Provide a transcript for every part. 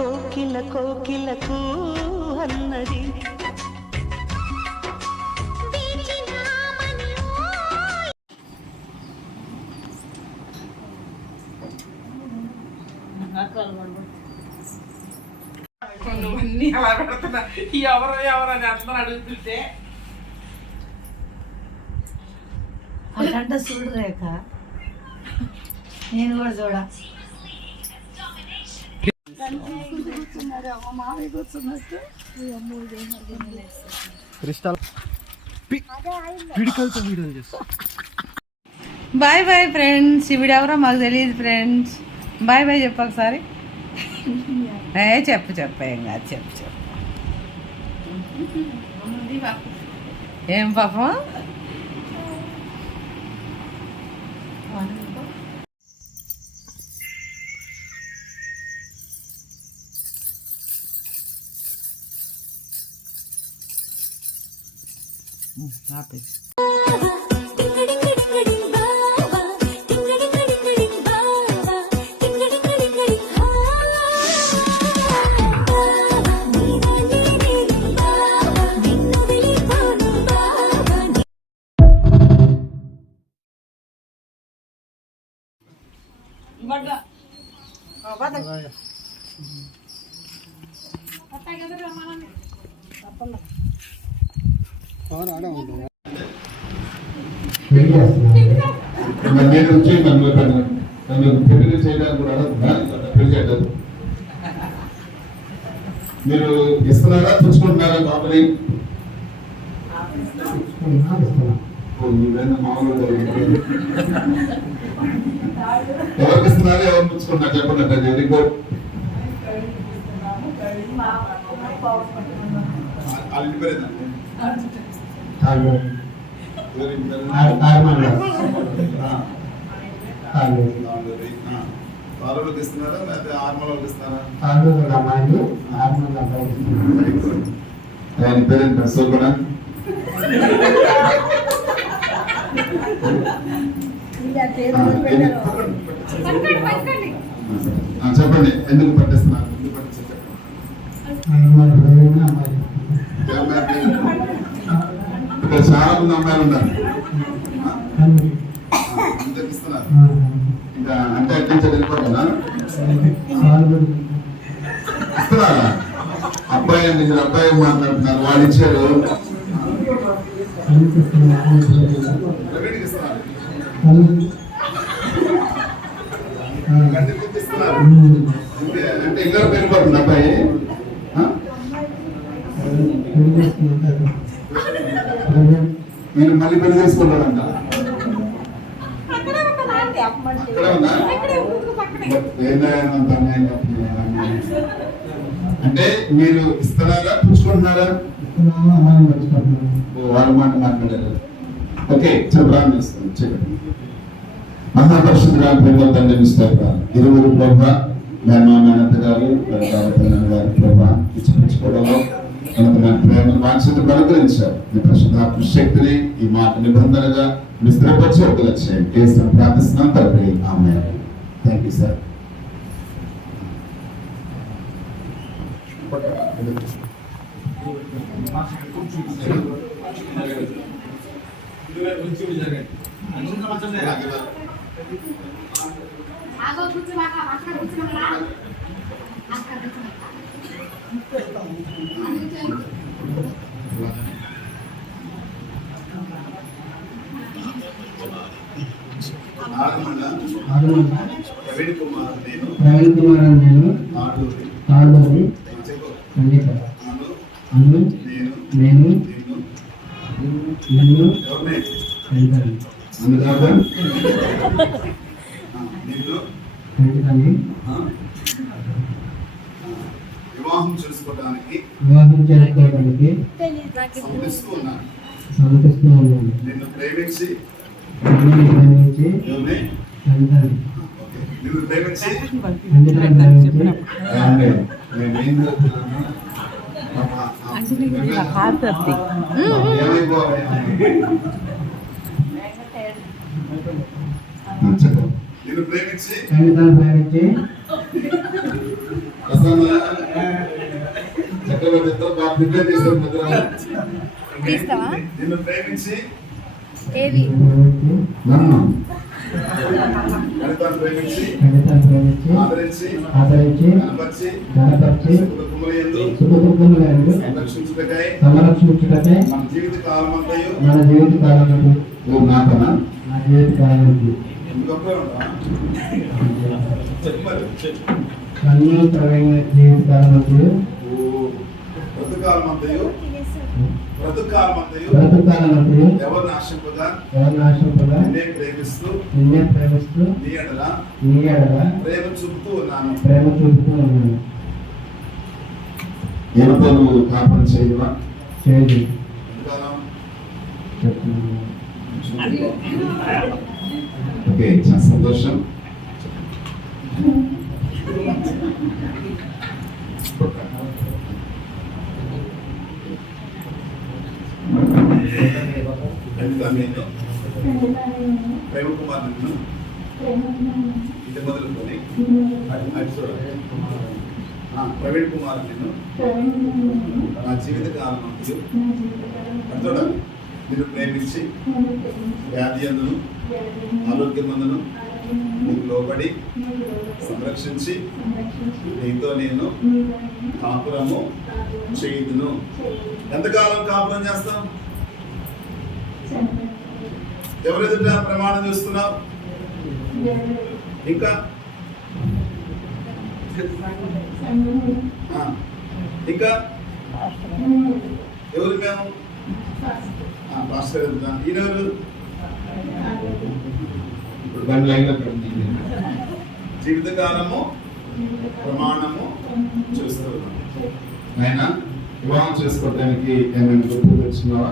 కోకిల కోకిలకు అన్నది అలా పెడుతున్నా ఎవరని అందరూ అడుగుతుంటే అదంట చూడు రేఖ నేను కూడా చూడ బాయ్ బాయ్ ఫ్రెండ్స్ ఇప్పుడు ఎవరో మాకు తెలియదు ఫ్రెండ్స్ బాయ్ బాయ్ చెప్పు ఒకసారి చెప్పు ఏం కాదు చెప్పు ఏం పాపం హ్యాపీ నేను వచ్చి నన్ను పెళ్లి చేయడానికి కూడా పెళ్లి చేయలేదు. మీరు ఇస్తున్నారా పుచ్చుకుంటున్నారా కాపరి మామూలు ఎవరికి ఇస్తున్నారా ఎవరు పుచ్చుకుంటున్నారు చెప్పండి అంటే వెరీ గుడ్. వాళ్ళకి ఇస్తున్నారా లేకపోతే ఆర్మల్ ఇస్తున్నారా? ఆయన పేరు సూపరా? చెప్పండి ఎందుకు పట్టిస్తున్నారు? ఇక్కడ చాలా మంది అమ్మాయిలు ఉన్నారు ఇస్తున్నారు. ఇంకా అంటే అట్టించి వెళ్ళిపోతారా? ఇస్తున్నారా? అబ్బాయి అండి మీరు అబ్బాయి మాట్లాడుతున్నారు వాళ్ళు ఇచ్చారు అంటే ఇంకా పెరిగిపోతుంది అబ్బాయి. మీరు మళ్ళీ పెళ్లి చేసుకుంటారంట అంటే మీరు ఇస్తున్నారా పుచ్చుకుంటున్నారా? వాళ్ళ మాట మాట్లాడారు. ఓకే చెప్పరాని ఇస్తాను చెప్పండి. మహాపరిశుద్ధుల తండ్రి ఇరువురు ప్రభా మేనత్త గారు గారి ప్రభా ఇచ్చిపుచ్చుకోవడంలో ప్రేమ బాధ్యత అనుగ్రహించారు. మీ పరిశుద్ధాత్మ శక్తిని ఈ మాట నిబంధనగా మీ స్థిరపరిచి వదిలేసాయి. కేసులను ప్రార్థిస్తున్నాం తండ్రి ఆమేన్. Thank you sir. Praveen Kumar నేను ఆడూరి నేను వివాహం చేసుకోవడానికి సమర్పిస్తూ ఉన్నాను. నిన్ను ప్రేమించి చక్రవర్తితో బాగా ప్రిపేర్ చేసిన తీస్తావా నిన్ను ప్రేమించి ఏది నన్ను గణితాన్ని ప్రేమించి ఆదరించి కనపరిచి సుఖదుఖములందు సంరక్షించుటకై మన జీవిత కాలమంతయు నువ్వు నాకనా బ్రతుకాలమంతయు ఎవరిని ఆశింపగా నిన్నే ప్రేమిస్తూ నీ ఎడల ప్రేమ చూపుతూ ఉన్నాను. ఏమిటో నువ్వు కాపం చేయవా? ఓకే, చాలా సంతోషం. ప్రేమ కుమార్ నిన్ను ఇది మొదలుకొని ప్రవీణ్ కుమార్ నిన్ను నా జీవిత కాలం చూడాలి నిన్ను ప్రేమించి వ్యాధి అందును ఆరోగ్యమందును నీకు లోబడి సంరక్షించి నీతో నేను కాపురము చేయుదును. ఎంతకాలం కాపురం చేస్తాం? ఎవరెదుట ప్రమాణం చేస్తున్నావు? ఇంకా ఇంకా ఎవరు మేము పాస్టర్ ఎదుట ఈయనెవరు? జీవితకాలము ప్రమాణము చేస్తున్నాం. ఆయన వివాహం చేసుకోవడానికి ఏమైనా గుర్తు తెచ్చుకున్నావా?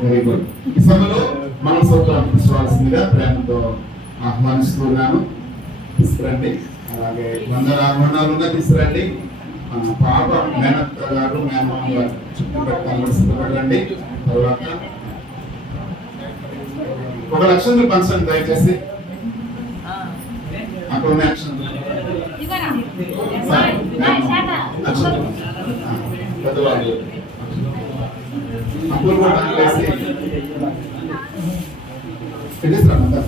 Very good. ఈ సమయంలో మనసత్వాన్ని తీసుకోవాల్సిందిగా ప్రేమతో ఆహ్వానిస్తున్నాను. తీసుకురండి. అలాగే వందనాలుగా తీసుకురండి. పాప మేనత్త గారు మేనమామ గారు చుట్టుపెట్టాలని సిద్ధపడండి. తర్వాత 1 లక్షలు పంచండి దయచేసి. అక్కడ ఉన్న పెద్దవాళ్ళు అప్పుడు కూడా వేసి పెట్టేస్తారా?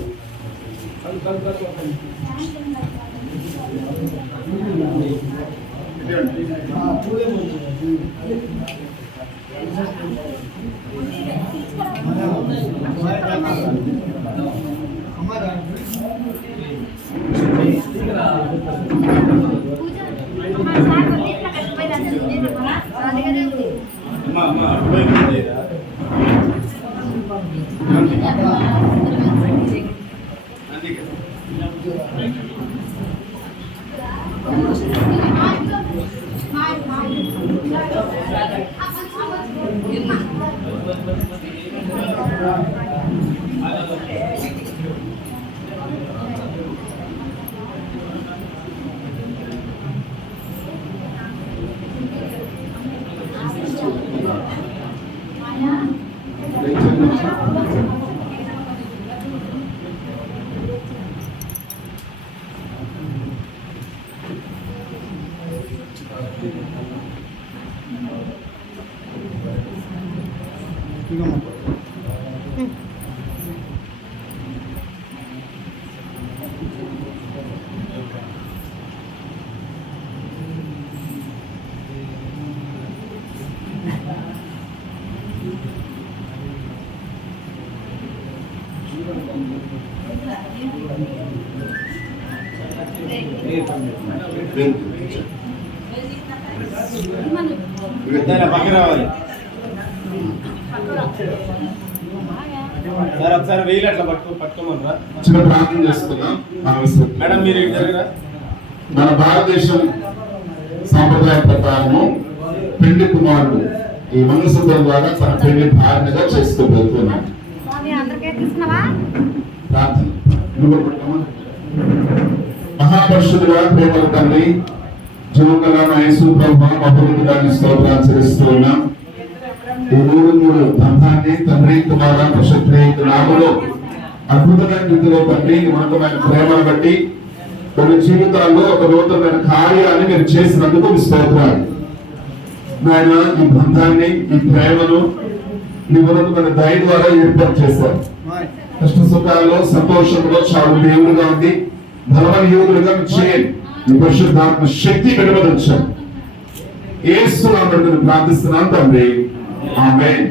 చిన్న ప్రార్థన చేస్తున్నాం. మేడం మీరు మన భారతదేశం సాంప్రదాయ ప్రకారము పెళ్లి కుమారుడు ఈ మంగళసూత్రం ద్వారా తన పెళ్లి భార్యగా చేసుకోబోతున్నాడు. మహాపరుషుడుగా ప్రేమల తండ్రి జీవకరణ యేసు ప్రభువా మహోన్నతుడానికి స్తోత్రాలు చెల్లిస్తూ ఉన్నాం. ఈ 3 బంధాన్ని తండ్రి కుమార పరిశుద్ధ నామములో అద్భుతమైన రీతిలో తండ్రి నీ ఉన్నతమైన ప్రేమను బట్టి కొన్ని జీవితాల్లో ఒక నూతనమైన కార్యాన్ని మీరు చేసినందుకు మీ స్తోత్రాలు నాయన. ఈ బంధాన్ని ఈ ప్రేమను నీ ఉన్నతమైన దయ ద్వారా ఏర్పాటు చేశారు. కష్ట సుఖాల్లో సంతోషంలో చాలా దేవుడుగా ఉంది, బలమైన యోగులుగా చేయండి. నీ పరిశుద్ధాత్మ శక్తి విడవదొచ్చాం. యేసు నామమున ప్రార్థిస్తున్నాను తండ్రి, ఆమేన్.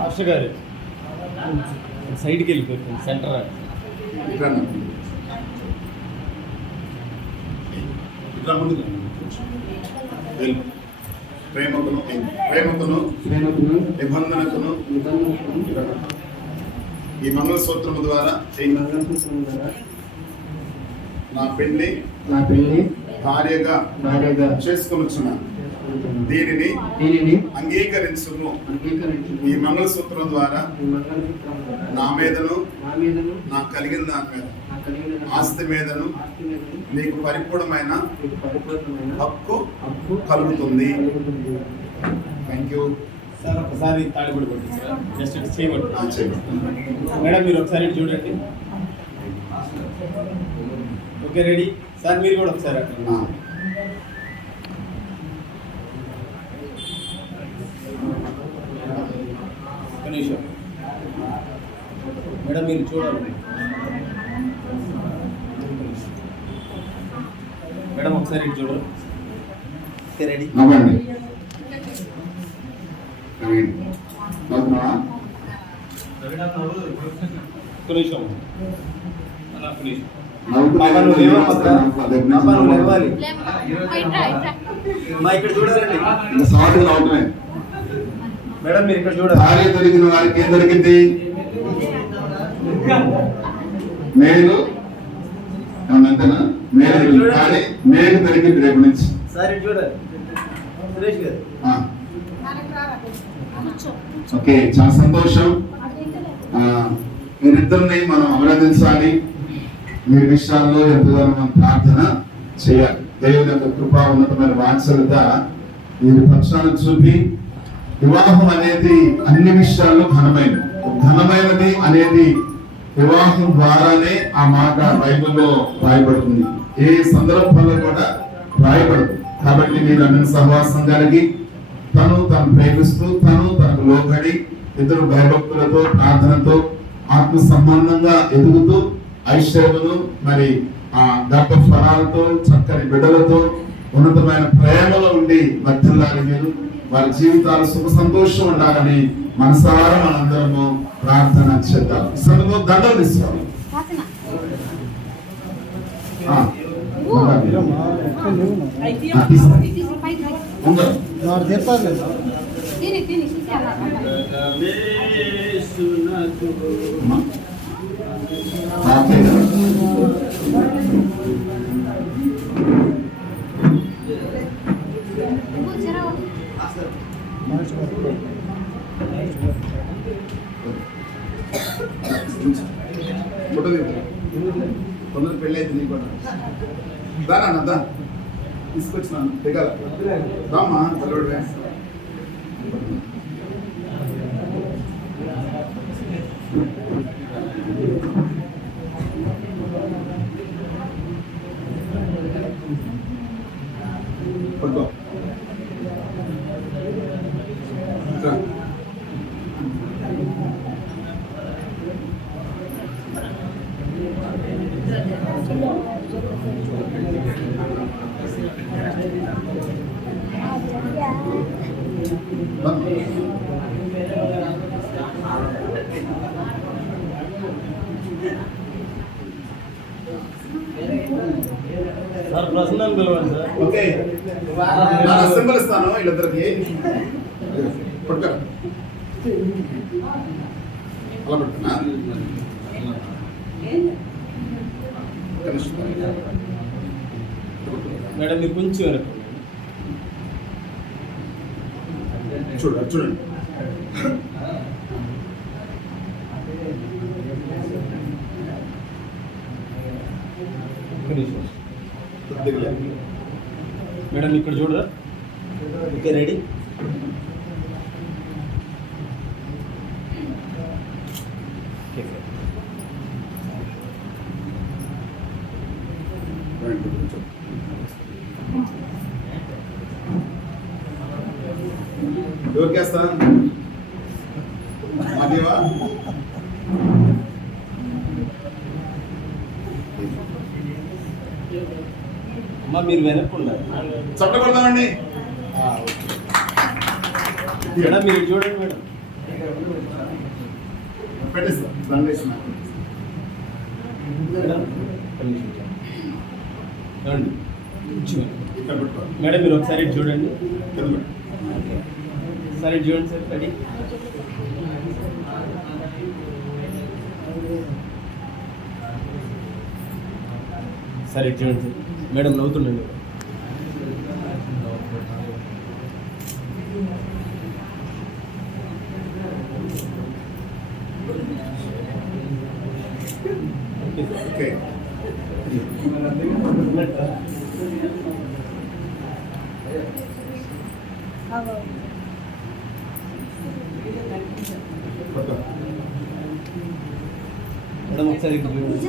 హర్ష గారు సైడ్కి వెళ్ళిపోతుంది సెంటర్. ప్రేమకును నిబంధనకును ఈ మంగళసూత్రము ద్వారా నా పెళ్లి భార్యగా చేసుకొనుచున్నాను. దీనిని అంగీకరించును. ఈ మంగళసూత్రం ద్వారా నా మీదను నాకు కలిగిన దాని మీద ఆస్తి మీదను నీకు పరిపూర్ణమైన హక్కు కలుగుతుంది. Thank you sir. ఒకసారి తాడిపడి కొట్టి సార్, జస్ట్ ఇటు చేయబడి. మేడం మీరు ఒకసారి ఇటు చూడండి. Okay ready sir. మీరు కూడా ఒకసారి అట్లా. ఒక నిమిషం మేడం మీరు చూడాలి. మేడం ఒకసారి ఇటు చూడండి. Okay ready. నవ్వండి. ఒక నిమిషం అలా ఒక నిమిషం. ఇక్కడ చూడాలండి మేడం, మీరు ఇక్కడ చూడాలి. భార్య దొరికిన వారికి ఏం దొరికింది? మేలు. అంతేనా? మేలు కానీ మేలు దొరికింది రేపు నుంచి. సార్ ఇటు చూడాలి. సురేష్ గారు ఓకే, చాలా సంతోషం. మీరిద్దరిని మనం అభినందించాలి. మీ విషయాల్లో ఎంతగానో మనం ప్రార్థన చేయాలి. దేవుని యొక్క కృపా ఉన్నతమైన వాత్సల్యత మీరు పక్షాన్ని చూపి, వివాహం అనేది అన్ని విషయాల్లో ఘనమైనది అనేది వివాహం ద్వారానే ఆ మాట బైబిల్లో రాయబడుతుంది. ఏ సందర్భంలో కూడా రాయబడదు. కాబట్టి మీరు అన్ని సహవాసం కలిగి తను ప్రేమిస్తూ తనకు లోబడి ఇద్దరు భయభక్తులతో ప్రార్థనతో ఆత్మ సంబంధంగా ఎదుగుతూ ఐశ్వర్యమును మరి ఆ గర్భ ఫలాలతో చక్కని బిడ్డలతో ఉన్నతమైన ప్రేమలో ఉండి వర్ధిల్లాలి. మీరు వారి జీవితాలు సుఖ సంతోషం ఉండాలని మనసారా మనందరము ప్రార్థన చేద్దాం. సమయంలో దండలు తీసుకోవాలి. కొందరు పెళ్ళి అయితే నీకు దానా తీసుకొచ్చినాను దిగాల రామ్మా చదవడు. పడుకో. సార్ ప్రసన్నని పిలవండి సార్. ఓకే, సింబల్ ఇస్తాను వీళ్ళిద్దరికి. పట్టుకో, అలా పట్టుకున్నా. మేడం మీరు కొంచెం వెనక్కి చూడండి. మేడం ఇక్కడ చూడరా. Okay ready. ఎవరికేస్తా మాదేవా అమ్మా మీరు వెనక్కున్నారు చట్టపడతామండి. మేడం మీరు చూడండి మేడం. పెట్టేస్తా దండేసిన చూడండి ఇక్కడ పెట్టుకో. మేడం మీరు ఒకసారి ఇటు చూడండి. కింద పెట్టు. ఒకసారి ఇటు చూడండి సార్. రెడీ సరే ఇటు చూడండి సార్. మేడం నవ్వుతుండండి. ఓకే పట్టుకో. మేడం ఒకసారి ఇటు చూడండి.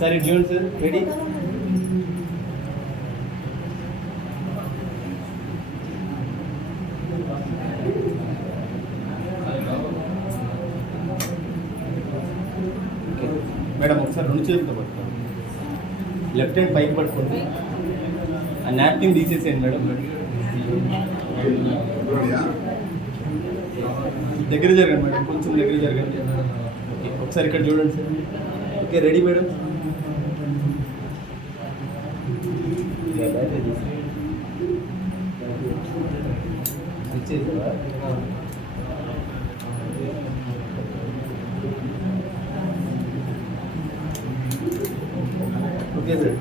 సరే ఇటు చూడండి సార్. రెడీ మేడం ఒకసారి రెండు చేతులతో పట్టుకోండి. లెఫ్ట్ హ్యాండ్ పైకి పట్టుకోండి. ఆ నాప్కిన్ తీసేసేయండి మేడం. రెడీయా? దగ్గర జరగండి మేడం, కొంచెం దగ్గర జరగండి. ఓకే ఒకసారి ఇక్కడ చూడండి సార్. Okay ready madam. ఇచ్చేసావా? Okay sir.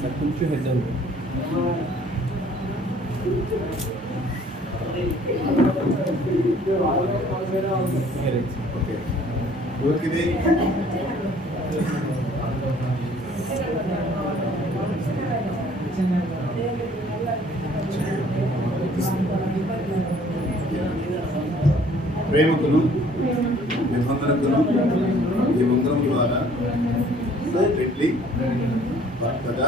సార్ కొంచెం హెడ్ డౌన్. ఓకే ఎవరికిది? ప్రేమకును నిబంధనకును ఈ ఉంగరం ద్వారా పెట్టి భర్తగా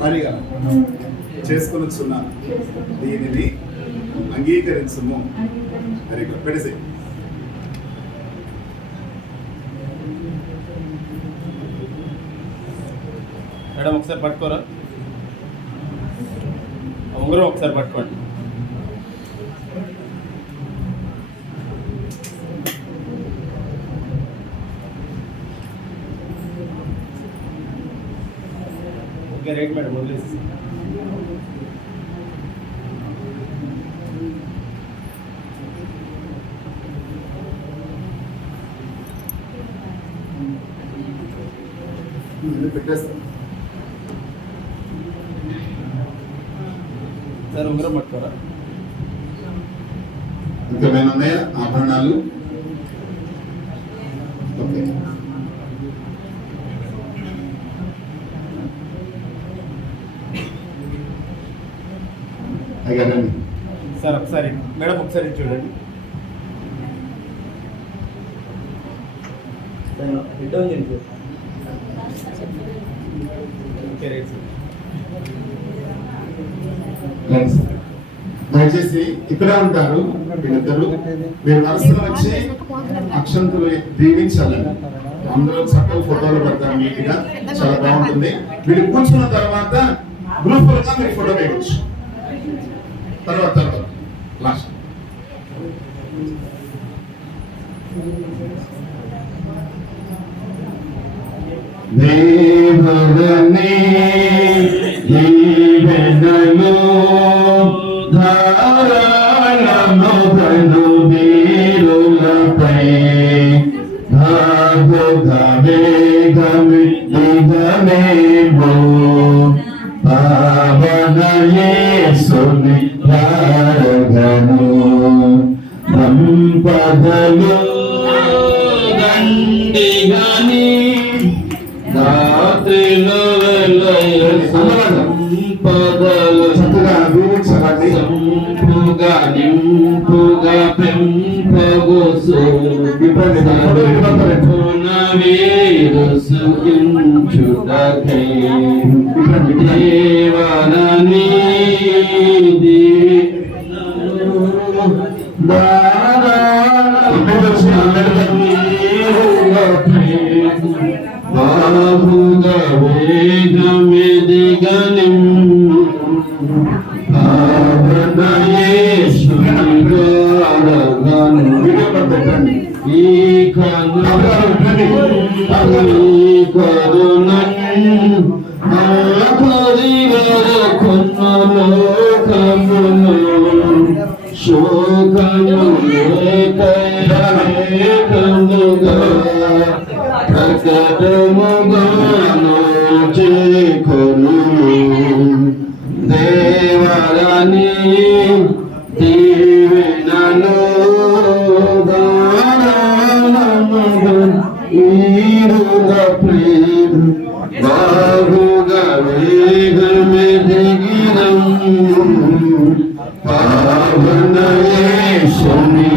భారీగా చేసుకొనిచున్న దీనిని అంగీకరించము. Very good. పెడిసి మేడం ఒకసారి పట్టుకోరా. ఉంగరం ఒకసారి పట్టుకోండి. ఓకే రైట్ మేడం వదిలేసి. పెట్టేస్తాం. సార్ ఉంగరం పట్టుకోరా. ఇంకేమైనా ఉన్నాయా ఆభరణాలు? ఓకే అయ్యారండి. సార్ ఒకసారి మేడం ఒకసారి చూడండి. Okay right sir. దయచేసి ఇక్కడే ఉంటారు వీళ్ళిద్దరు. మీరు వరుసలో వచ్చి అక్షంతలు దీవించాలండి. అందరూ చక్కగా ఫోటోలు పెడతారు నీట్ గా, చాలా బాగుంటుంది. వీళ్ళు కూర్చున్న తర్వాత గ్రూప్ గా మీరు ఫోటో వేయవచ్చు. తర్వాత లాస్ట్ దేవదనే దీవెనలు ధారాళము ధను వీరులపై వేగమిగమేమో పావన యేసుని ప్రారగను సంపదలు దండిగని రాత్రిలో సంపదలు చక్కగా దీవించాలండి. నింపుగా నింపుగా పెంపగోసు వీరు సుఖించుటకై దేవరని బాహుగా వేగమెదిగనిం ఈ కరుణలోకమును శోకము లేకముగా ప్రకటముగాను చేకొను దేవరని దీవెనలు దానముగా ఈరుగా ప్రేమ బాహుగా వేగమెదిగినం పావన యేసుని